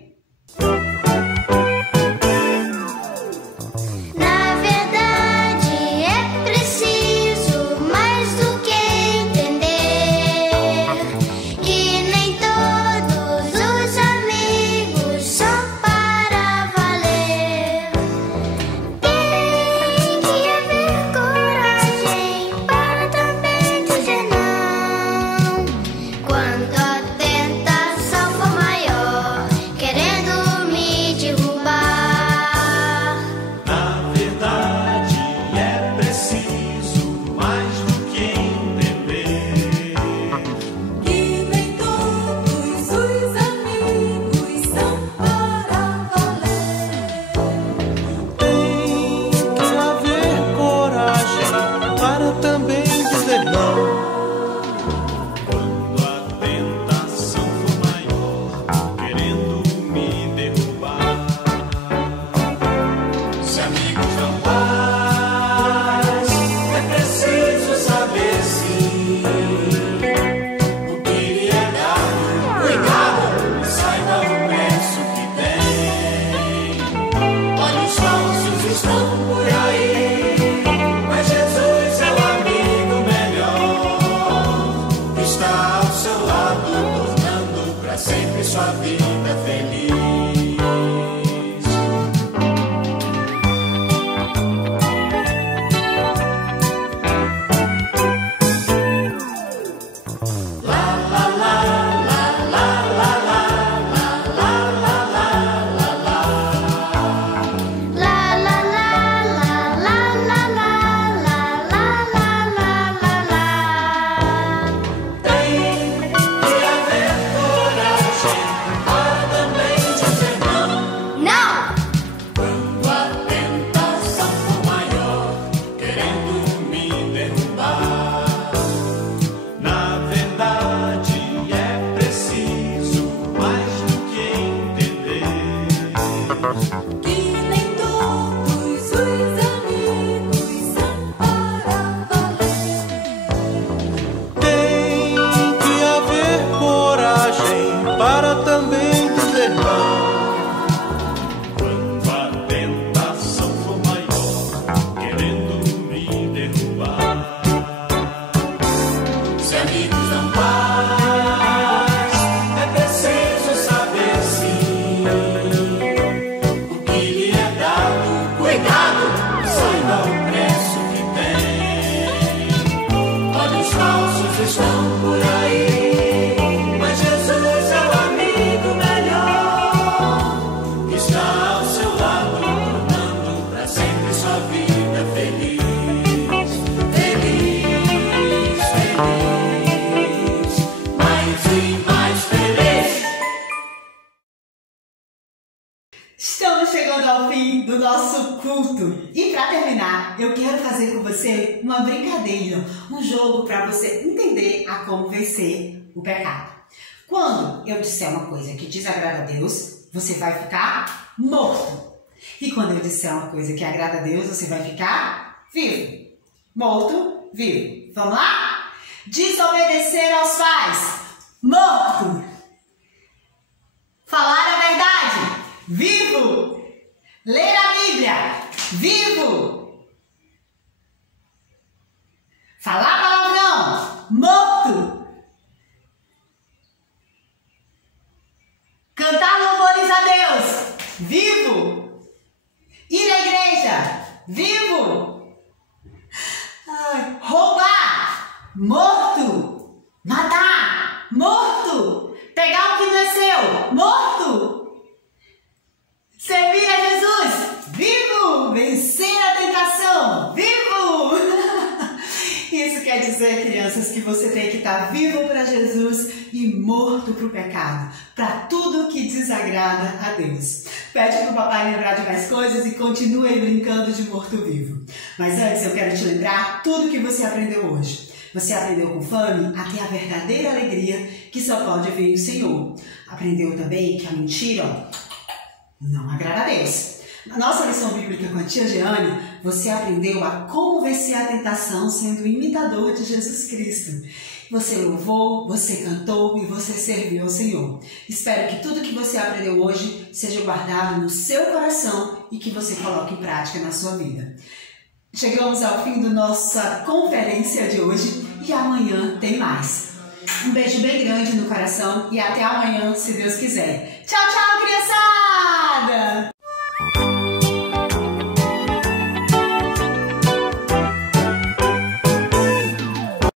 Na verdade é preciso mais do que entender que nem todos os amigos são para valer. Tem que haver coragem para também dizer não quando a tentação for maior, querendo me derrubar. Na verdade é preciso mais do que entender Que nem todos os amigos são para valer. tem que haver coragem para também dizer não quando a tentação for maior, querendo me derrubar. Se amigos não paz, é preciso saber sim o que lhe é dado. Cuidado, saiba o preço que tem. Olhos falsos estão por aí, mas Jesus é o amigo melhor. Está ao seu lado, tornando para sempre sua vida feliz. La la la la la la la la la la la la. Tem que haver coragem para também dizer não Não! quando a tentação for maior, querendo me derrubar. Na verdade é preciso mais do que entender Que nem todos os amigos são para valer. tem que haver coragem para também dizer não quando a tentação for maior, Estamos chegando ao fim do nosso culto. E para terminar, eu quero fazer com você uma brincadeira, um jogo para você entender a como vencer o pecado. Quando eu disser uma coisa que desagrada a Deus, você vai ficar morto. E quando eu disser uma coisa que agrada a Deus, você vai ficar vivo. Morto, vivo. Vamos lá? Desobedecer aos pais. Morto. Falar a verdade. Vivo. Ler a Bíblia. Vivo. Falar palavrão. Morto. Cantar louvores a Deus. Vivo. Ir à igreja. Vivo. Roubar. Morto. Matar. Morto. Pegar o que não é seu. Morto. Servir a Jesus. Vivo. Vencer a tentação. Vivo. Isso quer dizer, crianças, que você tem que estar vivo para Jesus e morto para o pecado, para tudo que desagrada a Deus. Pede para o papai lembrar de mais coisas e continue brincando de morto-vivo. Mas antes eu quero te lembrar tudo que você aprendeu hoje. Você aprendeu com fome a ter a verdadeira alegria que só pode vir do Senhor. Aprendeu também que a mentira não agrada a Deus. Na nossa lição bíblica com a tia Jeane, você aprendeu a como vencer a tentação sendo imitador de Jesus Cristo. Você louvou, você cantou e você serviu ao Senhor. Espero que tudo que você aprendeu hoje seja guardado no seu coração e que você coloque em prática na sua vida. Chegamos ao fim da nossa conferência de hoje e amanhã tem mais. Um beijo bem grande no coração e até amanhã, se Deus quiser. Tchau, tchau, criançada!